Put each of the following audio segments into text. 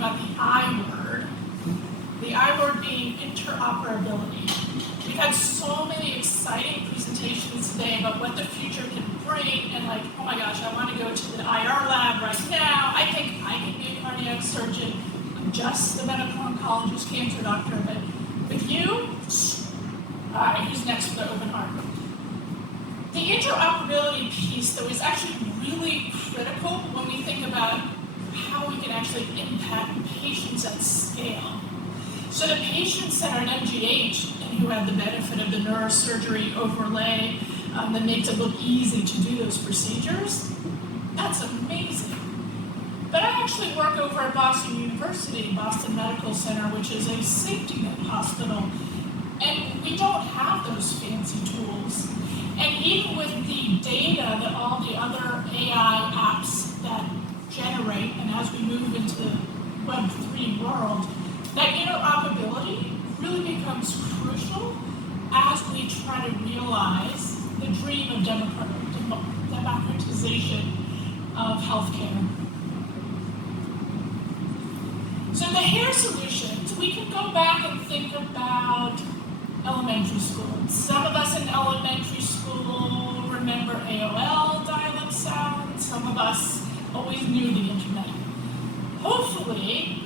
about the I word. The I word being interoperability. We've had so many exciting presentations today about what the future can bring, and like, oh my gosh, I want to go to the IR lab right now. I think I can be a cardiac surgeon. I'm just a medical oncologist, cancer doctor, but with you, all right, who's next for the open heart? The interoperability piece, though, is actually really critical when we think about how we can actually impact patients at scale. So the patients that are at MGH and who have the benefit of the neurosurgery overlay that makes it look easy to do those procedures, that's amazing. But I actually work over at Boston University, Boston Medical Center, which is a safety net hospital, and we don't have those fancy tools. And even with the data that all the other AI apps that generate, and as we move into the Web3 world, that interoperability really becomes crucial as we try to realize the dream of democratization of healthcare. So the hair solutions, we can go back and think about elementary school. Some of us in elementary school remember AOL dial-up sound. Some of us always knew the internet. Hopefully,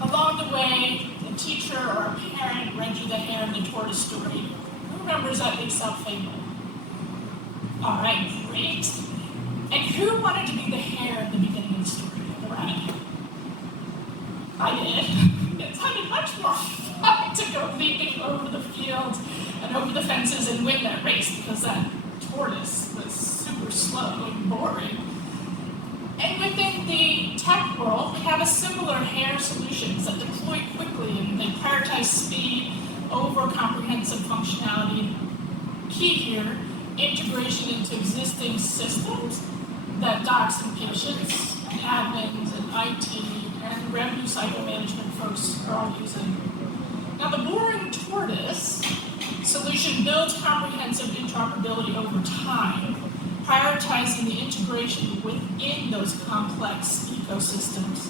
along the way, a teacher or a parent read you the hare and the tortoise story. Who remembers that Miksad fable? All right, great. And who wanted to be the hare at the beginning of the story, the rabbit? I did. It sounded much more fun to go leaping over the field and over the fences and win that race, because that tortoise was super slow and boring. And within the tech world, we have a similar hair solutions that deploy quickly and they prioritize speed over comprehensive functionality. Key here, integration into existing systems that docs and patients, and admins and IT, and revenue cycle management folks are all using. Now the boring tortoise solution builds comprehensive interoperability over time, prioritizing the integration within those complex ecosystems.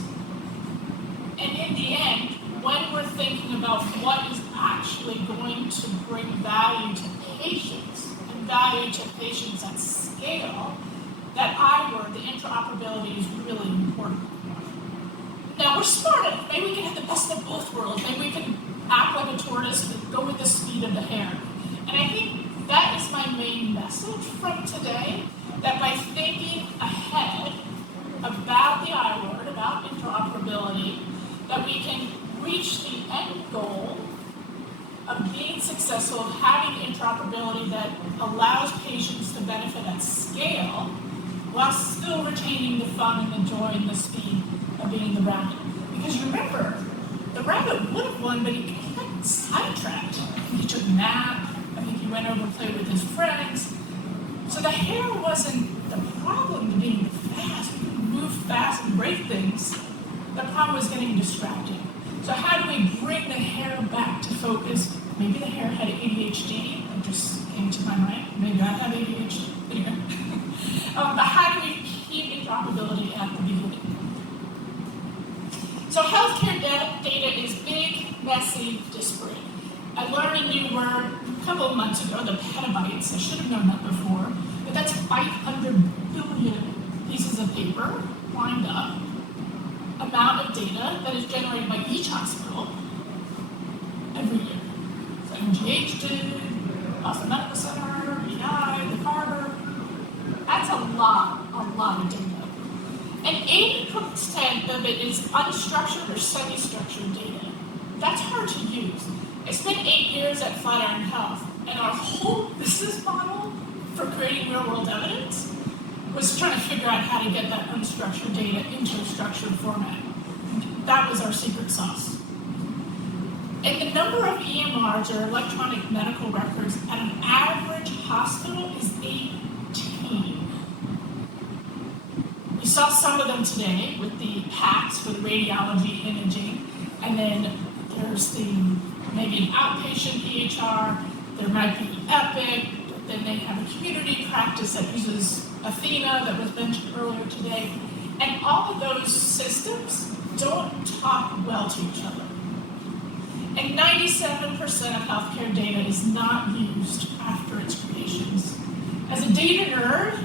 And in the end, when we're thinking about what is actually going to bring value to patients, and value to patients at scale, that I word, the interoperability, is really important. Now we're smart enough. Maybe we can have the best of both worlds. Maybe we can act like a tortoise, but go with the speed of the hare. And I think that is my main message from today, that by thinking ahead about the I word, about interoperability, that we can reach the end goal of being successful, of having interoperability that allows patients to benefit at scale, while still retaining the fun and the joy and the speed of being the rabbit. Because remember, the rabbit would have won, but he got sidetracked. He took a nap. I think he went over and played with his friends. So the hare wasn't the problem to being fast. You can move fast and break things. The problem was getting distracted. So how do we bring the hare back to focus? Maybe the hare had ADHD. That just came to my mind. Maybe I have ADHD. Anyway. But how do we keep interoperability at the beginning? So healthcare data is big, messy, disparate. I learned a new word a couple of months ago, the petabytes. I should have known that before, but that's 500 billion pieces of paper lined up, amount of data that is generated by each hospital every year. So MGH did, Boston Medical Center, BI, the Carver. That's a lot of data. And 80% of it is unstructured or semi-structured data. That's hard to use. I spent 8 years at Flatiron Health, and our whole business model for creating real-world evidence was trying to figure out how to get that unstructured data into a structured format. That was our secret sauce. And the number of EMRs, or electronic medical records, at an average hospital is 18. We saw some of them today with the PACS, with radiology imaging, and then there's maybe an outpatient EHR, there might be Epic, but then they have a community practice that uses Athena that was mentioned earlier today. And all of those systems don't talk well to each other. And 97% of healthcare data is not used after its creations. As a data nerd,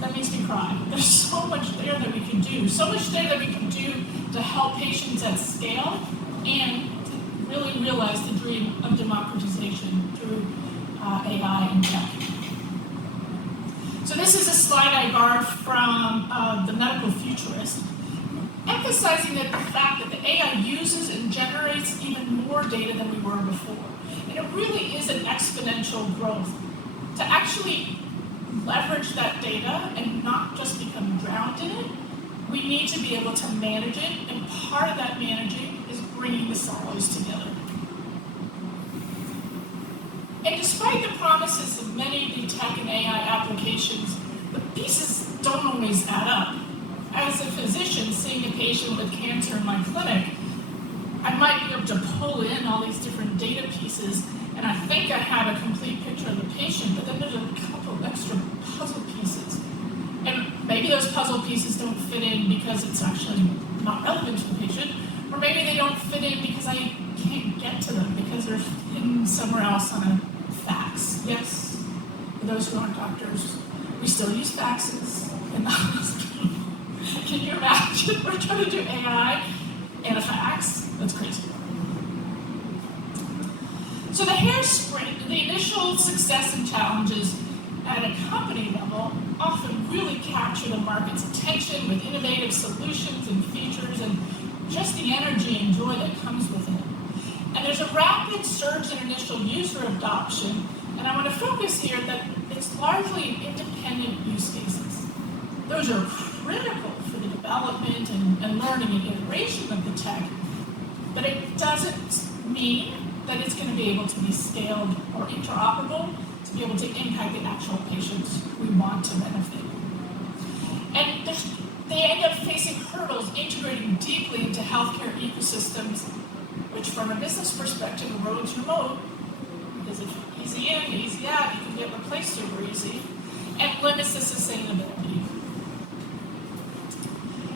that makes me cry. There's so much there that we can do, so much there that we can do to help patients at scale and to really realize the dream of democratization through AI and tech. So this is a slide I borrowed from the medical futurist, emphasizing that the fact that the AI uses and generates even more data than we were before. And it really is an exponential growth. To actually leverage that data and not just become drowned in it, we need to be able to manage it, and part of that managing is bringing the silos together. And despite the promises of many of the tech and AI applications, the pieces don't always add up. As a physician seeing a patient with cancer in my clinic, I might be able to pull in all these different data pieces, and I think I have a complete picture of the patient, but then there's a couple extra puzzle pieces. And maybe those puzzle pieces don't fit in because it's actually not relevant to the patient, or maybe they don't fit in because I can't get to them because they're hidden somewhere else on a fax. Yes, for those who aren't doctors, we still use faxes in the hospital. Can you imagine? We're trying to do AI and a fax? That's crazy. So the hairspring, the initial success and challenges at a company level often really capture the market's attention with innovative solutions and features and just the energy and joy that comes with it. And there's a rapid surge in initial user adoption, and I want to focus here that it's largely in independent use cases. Those are critical for the development and learning and iteration of the tech, but it doesn't mean that it's going to be able to be scaled or interoperable to be able to impact the actual patients we want to benefit. And they end up facing hurdles integrating deeply into healthcare ecosystems, which from a business perspective erodes remote, because if easy in, easy out, you can get replaced super easy, and limits the sustainability.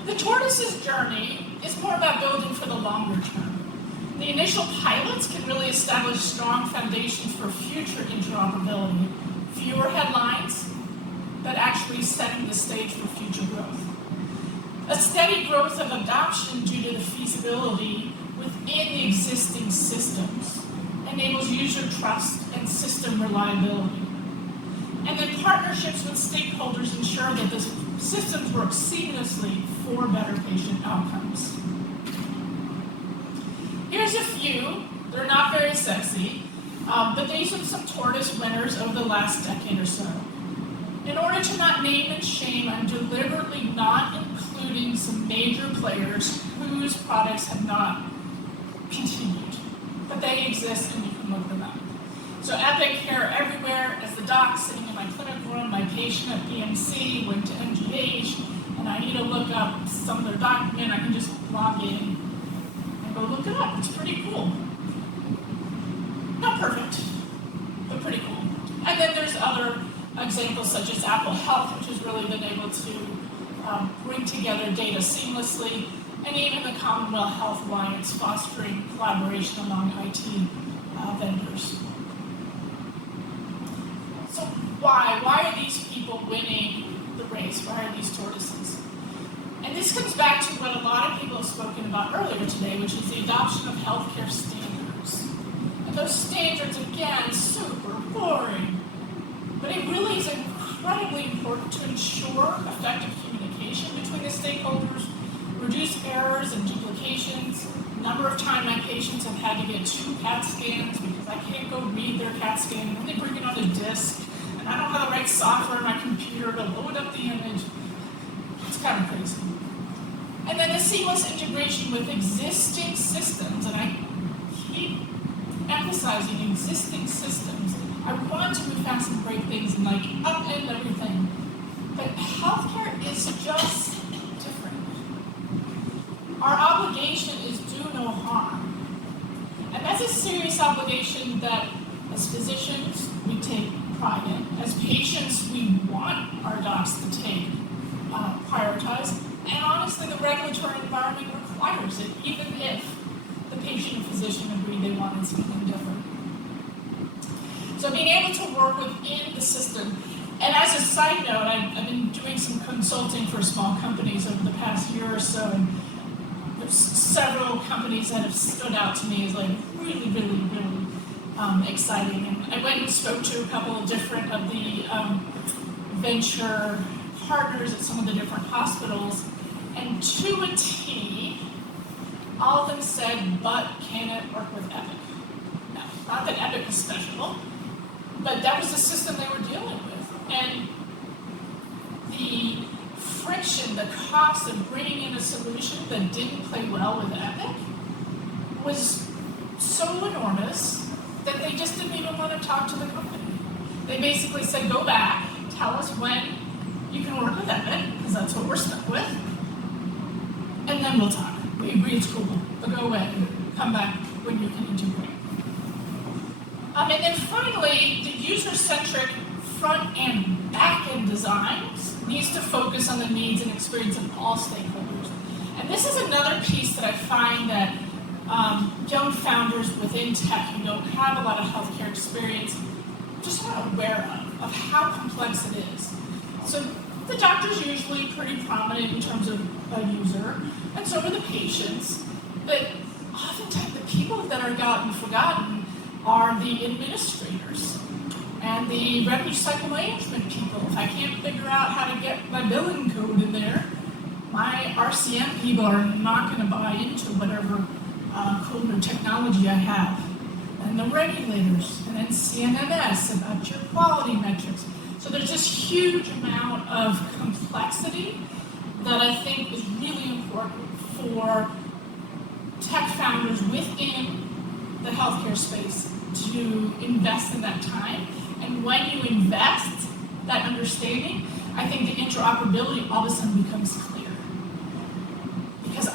The tortoise's journey is more about building for the longer term. The initial pilots can really establish strong foundations for future interoperability, fewer headlines, but actually setting the stage for future growth. A steady growth of adoption due to the feasibility within the existing systems enables user trust and system reliability. And then partnerships with stakeholders ensure that the systems work seamlessly for better patient outcomes. Here's a few. They're not very sexy, but these are some tortoise winners over the last decade or so. In order to not name and shame, I'm deliberately not including some major players whose products have not continued, but they exist and you can look them up. So Epic Care Everywhere, as the doc sitting in my clinic room, my patient at BMC went to MGH, and I need to look up some of their document, I can just log in and go look it up. It's pretty cool. Not perfect, but pretty cool. And then there's other examples such as Apple Health, which has really been able to bring together data seamlessly, and even the Commonwealth Health Alliance fostering collaboration among IT vendors. So why? Why are these people winning the race? Why are these tortoises? And this comes back to what a lot of people have spoken about earlier today, which is the adoption of healthcare standards. And those standards, again, super boring, but it really is incredibly important to ensure effective communication between the stakeholders, reduce errors and duplications. A number of times my patients have had to get 2 CAT scans because I can't go read their CAT scan, and then they bring it on a disk, and I don't have the right software on my computer to load up the image. It's kind of crazy. And then the seamless integration with existing systems, and I keep emphasizing existing systems. I want to move fast and break things and like upend everything, but healthcare is just different. Our obligation is do no harm, and that's a serious obligation that as physicians we take pride in. As patients, we want our docs to take priority regulatory environment requires it, even if the patient and physician agree they wanted something different. So being able to work within the system, and as a side note, I've been doing some consulting for small companies over the past year or so, and there's several companies that have stood out to me as like really, really, really exciting. And I went and spoke to a couple of different of the venture partners at some of the different hospitals, and to a T, all of them said, but can it work with Epic? Now, not that Epic was special, but that was the system they were dealing with. And the friction, the cost of bringing in a solution that didn't play well with Epic was so enormous that they just didn't even want to talk to the company. They basically said, go back, tell us when you can work with Epic, because that's what we're stuck with, and then we'll talk. We agree it's cool, but go away, come back when you can integrate. And then finally, the user-centric front and back-end designs needs to focus on the needs and experience of all stakeholders. And this is another piece that I find that young founders within tech who don't have a lot of healthcare experience just aren't aware of how complex it is. So the doctor's usually pretty prominent in terms of a user, and so are the patients, but oftentimes the people that are gotten forgotten are the administrators and the revenue cycle management people. If I can't figure out how to get my billing code in there, my RCM people are not going to buy into whatever cool new technology I have. And the regulators, and then CMMS about your quality metrics. So there's this huge amount of complexity that I think is really important for tech founders within the healthcare space to invest in that time. And when you invest that understanding, I think the interoperability all of a sudden becomes clear. Because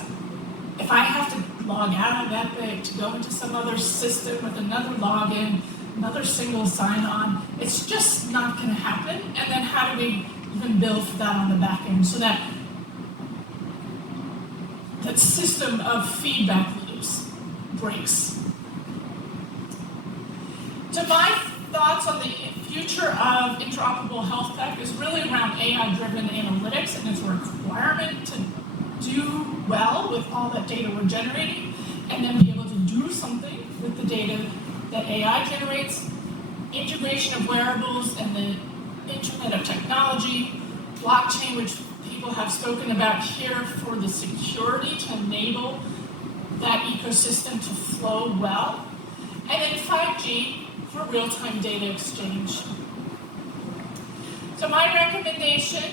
if I have to log out of Epic to go into some other system with another login, another single sign-on, it's just not going to happen. And then how do we even build for that on the back end so that that system of feedback loops breaks? So my thoughts on the future of interoperable health tech is really around AI-driven analytics and its requirement to do well with all that data we're generating, and then be able to do something with the data that AI generates, integration of wearables and the Internet of Technology, blockchain, which people have spoken about here for the security to enable that ecosystem to flow well, and then 5G for real-time data exchange. So my recommendation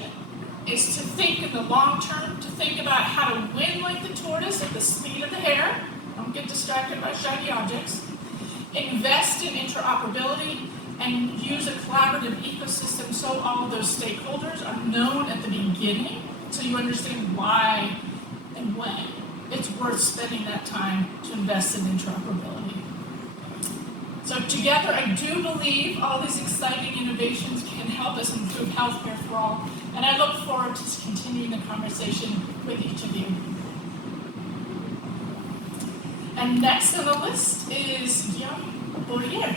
is to think in the long term, to think about how to win like the tortoise at the speed of the hare. Don't get distracted by shiny objects. Invest in interoperability and use a collaborative ecosystem so all of those stakeholders are known at the beginning so you understand why and when it's worth spending that time to invest in interoperability. So together, I do believe all these exciting innovations can help us improve healthcare for all, and I look forward to continuing the conversation with each of you. And next on the list is Guillaume Bourrier.